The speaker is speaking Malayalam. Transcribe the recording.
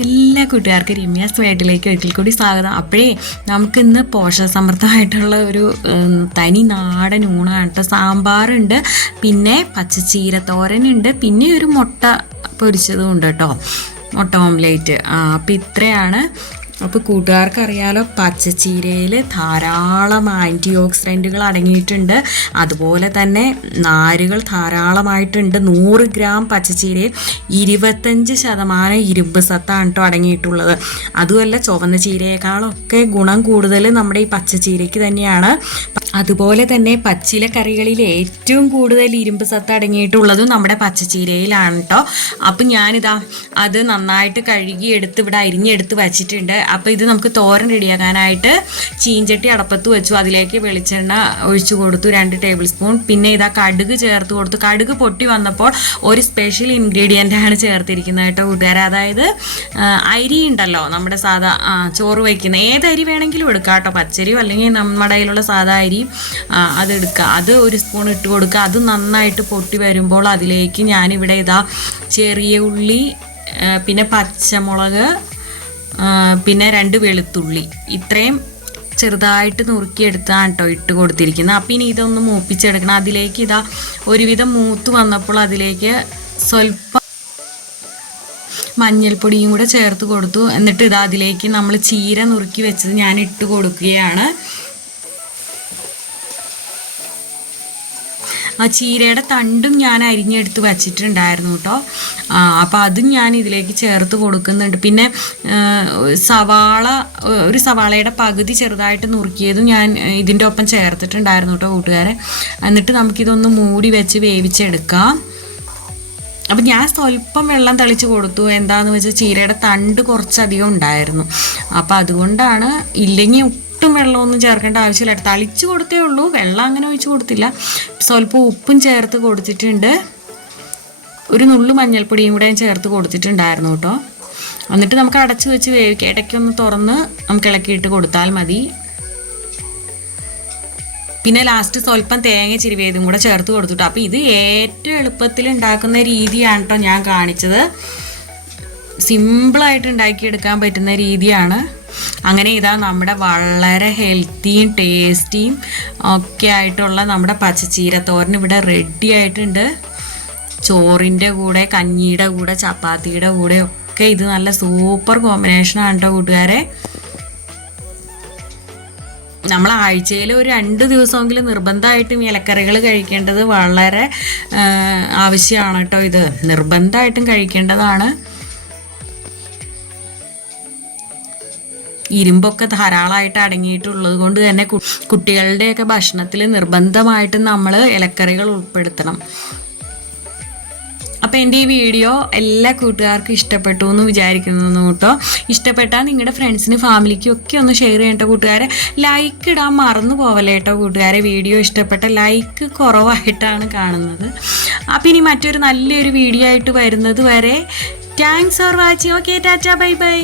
എല്ലാ കൂട്ടുകാർക്കും രമ്യാസ് വീട്ടിലേക്ക് ഒരിക്കൽ കൂടി സ്വാഗതം. അപ്പോഴേ നമുക്കിന്ന് പോഷകസമൃദ്ധമായിട്ടുള്ള ഒരു തനി നാടൻ ഊണാണ് കേട്ടോ. സാമ്പാറുണ്ട്, പിന്നെ പച്ചച്ചീര തോരനുണ്ട്, പിന്നെ ഒരു മുട്ട പൊരിച്ചതും ഉണ്ട് കേട്ടോ, മുട്ട ഓംലേറ്റ്. അപ്പോൾ ഇത്രയാണ്. അപ്പോൾ കൂട്ടുകാർക്കറിയാലോ, പച്ചച്ചീരയിൽ ധാരാളം ആൻറ്റി ഓക്സിഡൻറ്റുകൾ അടങ്ങിയിട്ടുണ്ട്. അതുപോലെ തന്നെ നാരുകൾ ധാരാളമായിട്ടുണ്ട്. 100 ഗ്രാം പച്ചച്ചീരയിൽ 25% ഇരുമ്പ് സത്താണ് കേട്ടോ അടങ്ങിയിട്ടുള്ളത്. അതുമല്ല, ചുവന്ന ചീരയേക്കാളൊക്കെ ഗുണം കൂടുതൽ നമ്മുടെ ഈ പച്ചച്ചീരയ്ക്ക് തന്നെയാണ്. അതുപോലെ തന്നെ പച്ചില കറികളിൽ ഏറ്റവും കൂടുതൽ ഇരുമ്പ് സത്ത് അടങ്ങിയിട്ടുള്ളതും നമ്മുടെ പച്ചച്ചീരയിലാണ് കേട്ടോ. അപ്പം ഞാനിതാ അത് നന്നായിട്ട് കഴുകിയെടുത്ത് ഇവിടെ അരിഞ്ഞെടുത്ത് വച്ചിട്ടുണ്ട്. അപ്പോൾ ഇത് നമുക്ക് തോരൻ റെഡിയാക്കാനായിട്ട് ചീഞ്ചട്ടി അടപ്പത്ത് വെച്ചു. അതിലേക്ക് വെളിച്ചെണ്ണ ഒഴിച്ചു കൊടുത്തു, 2 ടേബിൾ സ്പൂൺ. പിന്നെ ഇതാ കടുക് ചേർത്ത് കൊടുത്തു. കടുക് പൊട്ടി വന്നപ്പോൾ ഒരു സ്പെഷ്യൽ ഇൻഗ്രീഡിയൻ്റ് ആണ് ചേർത്തിരിക്കുന്നത് കേട്ടോ കൂട്ടുകാരെ. അതായത് അരി ഉണ്ടല്ലോ, നമ്മുടെ സാധാ ചോറ് വയ്ക്കുന്ന ഏത് അരി വേണമെങ്കിലും എടുക്കാം കേട്ടോ, പച്ചരിയോ അല്ലെങ്കിൽ നമ്മുടെ കയ്യിലുള്ള സാധാ അരി അതെടുക്കുക. അത് 1 സ്പൂൺ ഇട്ട് കൊടുക്കുക. അത് നന്നായിട്ട് പൊട്ടി വരുമ്പോൾ അതിലേക്ക് ഞാനിവിടെ ഇതാ ചെറിയ ഉള്ളി, പിന്നെ പച്ചമുളക്, പിന്നെ 2 വെളുത്തുള്ളി, ഇത്രയും ചെറുതായിട്ട് നുറുക്കിയെടുത്താണ് കേട്ടോ ഇട്ട് കൊടുത്തിരിക്കുന്നത്. അപ്പം ഇനി ഇതൊന്ന് മൂപ്പിച്ചെടുക്കണം. അതിലേക്ക് ഇതാ ഒരുവിധം മൂത്ത് വന്നപ്പോൾ അതിലേക്ക് സ്വല്പം മഞ്ഞൾപ്പൊടിയും കൂടെ ചേർത്ത് കൊടുത്തു. എന്നിട്ട് ഇതാ അതിലേക്ക് നമ്മൾ ചീര നുറുക്കി വെച്ചത് ഞാൻ ഇട്ട് കൊടുക്കുകയാണ്. ആ ചീരയുടെ തണ്ടും ഞാൻ അരിഞ്ഞെടുത്ത് വച്ചിട്ടുണ്ടായിരുന്നു കേട്ടോ. അപ്പോൾ അതും ഞാൻ ഇതിലേക്ക് ചേർത്ത് കൊടുക്കുന്നുണ്ട്. പിന്നെ ഒരു സവാളയുടെ പകുതി ചെറുതായിട്ട് നുറുക്കിയതും ഞാൻ ഇതിൻ്റെ ഒപ്പം ചേർത്തിട്ടുണ്ടായിരുന്നു കേട്ടോ കൂട്ടുകാരെ. എന്നിട്ട് നമുക്കിതൊന്ന് മൂടി വെച്ച് വേവിച്ചെടുക്കാം. അപ്പം ഞാൻ സ്വല്പം വെള്ളം തളിച്ച് കൊടുത്തു. എന്താണെന്ന് വെച്ചാൽ ചീരയുടെ തണ്ട് കുറച്ചധികം ഉണ്ടായിരുന്നു. അപ്പോൾ അതുകൊണ്ടാണ്. ഇല്ലെങ്കിൽ ഒട്ടും വെള്ളമൊന്നും ചേർക്കേണ്ട ആവശ്യമില്ല. തളിച്ച് കൊടുത്തേ ഉള്ളൂ, വെള്ളം അങ്ങനെ ഒഴിച്ച് കൊടുത്തില്ല. സ്വല്പം ഉപ്പും ചേർത്ത് കൊടുത്തിട്ടുണ്ട്. ഒരു നുള്ളു മഞ്ഞൾപ്പൊടിയും കൂടെ ചേർത്ത് കൊടുത്തിട്ടുണ്ടായിരുന്നു കേട്ടോ. എന്നിട്ട് നമുക്ക് അടച്ച് വെച്ച് വേവിക്കാം. ഇടയ്ക്കൊന്ന് തുറന്ന് നമുക്ക് ഇളക്കിയിട്ട് കൊടുത്താൽ മതി. പിന്നെ ലാസ്റ്റ് സ്വല്പം തേങ്ങ ചിരുവേതും കൂടെ ചേർത്ത് കൊടുത്തിട്ടു. അപ്പോൾ ഇത് ഏറ്റവും എളുപ്പത്തിൽ ഉണ്ടാക്കുന്ന രീതിയാണ് കേട്ടോ ഞാൻ കാണിച്ചത്. സിമ്പിളായിട്ട് ഉണ്ടാക്കിയെടുക്കാൻ പറ്റുന്ന രീതിയാണ്. അങ്ങനെ ഇതാ നമ്മുടെ വളരെ ഹെൽത്തിയും ടേസ്റ്റിയും ഒക്കെ ആയിട്ടുള്ള നമ്മുടെ പച്ചച്ചീര തോരൻ ഇവിടെ റെഡി ആയിട്ടുണ്ട്. ചോറിൻ്റെ കൂടെ, കഞ്ഞിയുടെ കൂടെ, ചപ്പാത്തിയുടെ കൂടെ ഒക്കെ ഇത് നല്ല സൂപ്പർ കോമ്പിനേഷനാണ് കേട്ടോ കൂട്ടുകാരെ. നമ്മൾ ആഴ്ചയിൽ ഒരു 2 ദിവസമെങ്കിലും നിർബന്ധമായിട്ടും ഇലക്കറികൾ കഴിക്കേണ്ടത് വളരെ ആവശ്യമാണ് കേട്ടോ. ഇത് നിർബന്ധമായിട്ടും കഴിക്കേണ്ടതാണ്. ഇരുമ്പൊക്കെ ധാരാളമായിട്ട് അടങ്ങിയിട്ടുള്ളത് കൊണ്ട് തന്നെ കുട്ടികളുടെയൊക്കെ ഭക്ഷണത്തിൽ നിർബന്ധമായിട്ടും നമ്മൾ ഇലക്കറികൾ ഉൾപ്പെടുത്തണം. അപ്പോൾ എൻ്റെ ഈ വീഡിയോ എല്ലാ കൂട്ടുകാർക്കും ഇഷ്ടപ്പെട്ടു എന്ന് വിചാരിക്കുന്നു കേട്ടോ. ഇഷ്ടപ്പെട്ടാൽ നിങ്ങളുടെ ഫ്രണ്ട്സിന് ഫാമിലിക്കും ഒക്കെ ഒന്ന് ഷെയർ ചെയ്യേണ്ട കൂട്ടുകാരെ. ലൈക്ക് ഇടാൻ മറന്നു പോവല്ലേ കേട്ടോ കൂട്ടുകാരെ. വീഡിയോ ഇഷ്ടപ്പെട്ട ലൈക്ക് കുറവായിട്ടാണ് കാണുന്നത്. അപ്പം ഇനി മറ്റൊരു നല്ലൊരു വീഡിയോ ആയിട്ട് വരുന്നത് വരെ thanks for watching. Okay, Tata, bye bye.